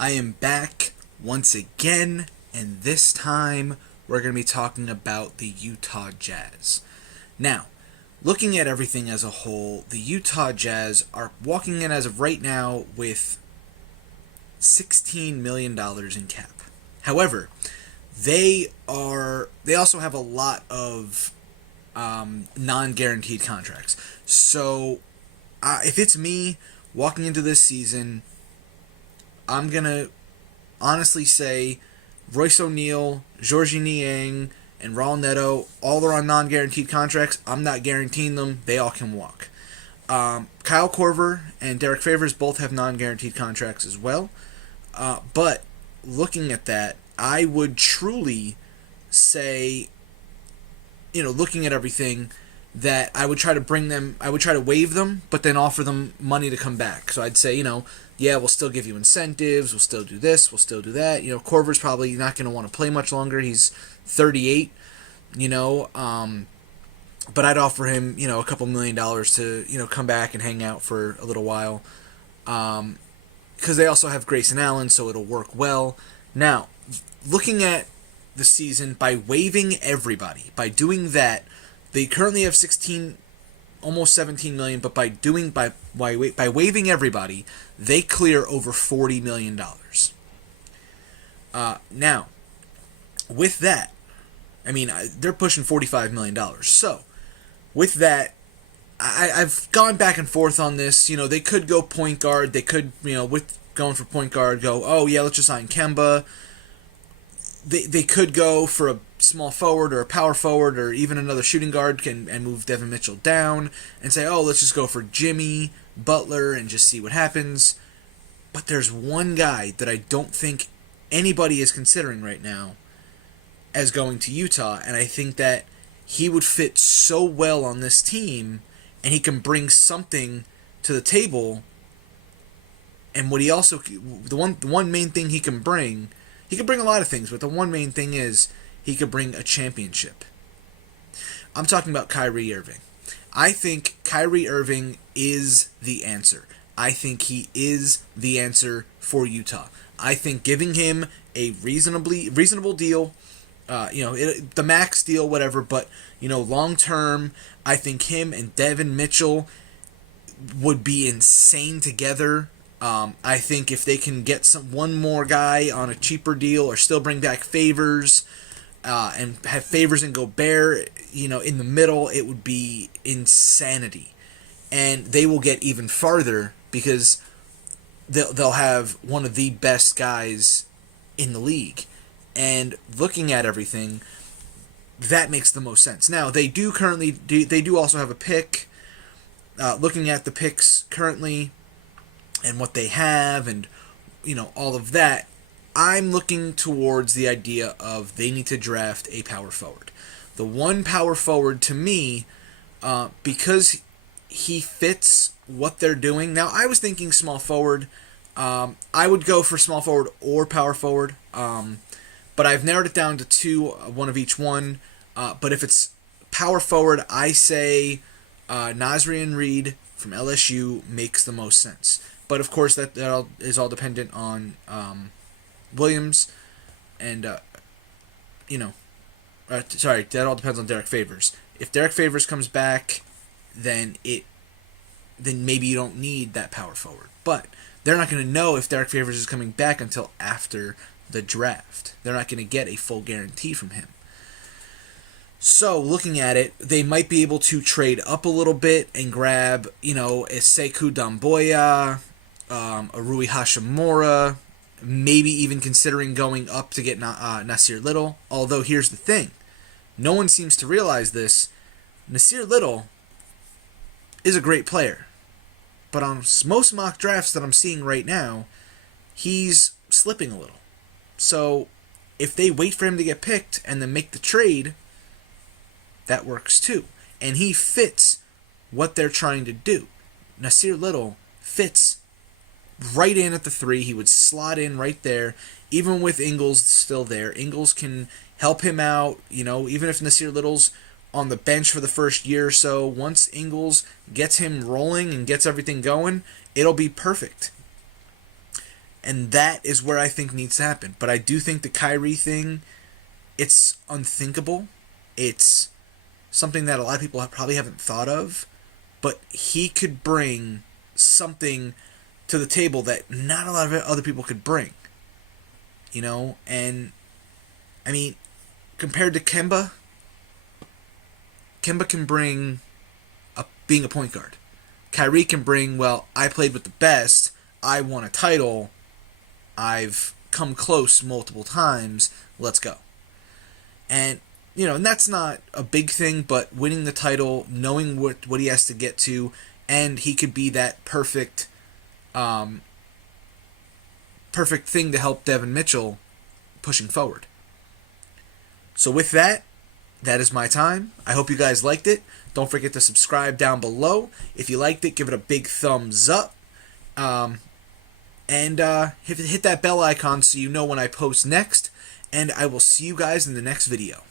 I am back once again, and this time we're going to be talking about the Utah Jazz. Now, looking at everything as a whole, the Utah Jazz are walking in as of right now with $16 million in cap. However, they also have a lot of non-guaranteed contracts. So, if it's me walking into this season, I'm going to honestly say Royce O'Neal, Georges Niang, and Raul Neto, all are on non-guaranteed contracts. I'm not guaranteeing them. They all can walk. Kyle Korver and Derek Favors both have non-guaranteed contracts as well. But looking at that, I would truly say, looking at everything, that I would try to waive them, but then offer them money to come back. So I'd say, we'll still give you incentives, we'll still do this, we'll still do that. Korver's probably not going to want to play much longer. He's 38, but I'd offer him, a couple $1 million to, come back and hang out for a little while. Because they also have Grayson Allen, so it'll work well. Now, looking at the season, by waiving everybody, by doing that, they currently have 16, almost 17 million, but by waiving everybody, they clear over $40 million. Now, with that, they're pushing $45 million. So, with that, I've gone back and forth on this. They could go point guard. They could, with going for point guard, go, let's just sign Kemba. They could go for a small forward or a power forward or even another shooting guard and move Devin Mitchell down and say, let's just go for Jimmy Butler and just see what happens. But there's one guy that I don't think anybody is considering right now as going to Utah, and I think that he would fit so well on this team, and he can bring something to the table. And what he also, the one main thing he can bring a lot of things, but the one main thing is he could bring a championship. I'm talking about Kyrie Irving. I think Kyrie Irving is the answer. I think he is the answer for Utah. I think giving him a reasonable deal, the max deal, whatever, but long term, I think him and Devin Mitchell would be insane together. I think if they can get one more guy on a cheaper deal or still bring back Favors and have Favors and Gobert, in the middle, it would be insanity. And they will get even farther because they'll have one of the best guys in the league. And looking at everything, that makes the most sense. Now, they do also have a pick. Looking at the picks currently and what they have and, all of that, I'm looking towards the idea of they need to draft a power forward. The one power forward to me, because he fits what they're doing. Now, I was thinking small forward. I would go for small forward or power forward. But I've narrowed it down to two, one of each one. But if it's power forward, I say Nasrian Reed from LSU makes the most sense. But of course, that is all dependent on Williams, and that all depends on Derek Favors. If Derek Favors comes back, then maybe you don't need that power forward. But they're not going to know if Derek Favors is coming back until after the draft. They're not going to get a full guarantee from him. So, looking at it, they might be able to trade up a little bit and grab, a Sekou Doumbouya, a Rui Hachimura, maybe even considering going up to get Nasir Little. Although, here's the thing. No one seems to realize this. Nasir Little is a great player. But on most mock drafts that I'm seeing right now, he's slipping a little. So, if they wait for him to get picked and then make the trade, that works too. And he fits what they're trying to do. Nasir Little fits right in at the 3. He would slot in right there. Even with Ingles still there, Ingles can help him out. Even if Nasir Little's on the bench for the first year or so, once Ingles gets him rolling and gets everything going, it'll be perfect. And that is where I think needs to happen. But I do think the Kyrie thing, it's unthinkable. It's something that a lot of people probably haven't thought of. But he could bring something to the table that not a lot of other people could bring. You know? And, I mean, compared to Kemba can bring being a point guard. Kyrie can bring, well, I played with the best. I won a title. I've come close multiple times. Let's go. And, you know, and that's not a big thing, but winning the title, knowing what he has to get to, and he could be that perfect thing to help Devin Mitchell pushing forward. So with that, that is my time. I hope you guys liked it. Don't forget to subscribe down below. If you liked it, give it a big thumbs up. And hit that bell icon so you know when I post next. And I will see you guys in the next video.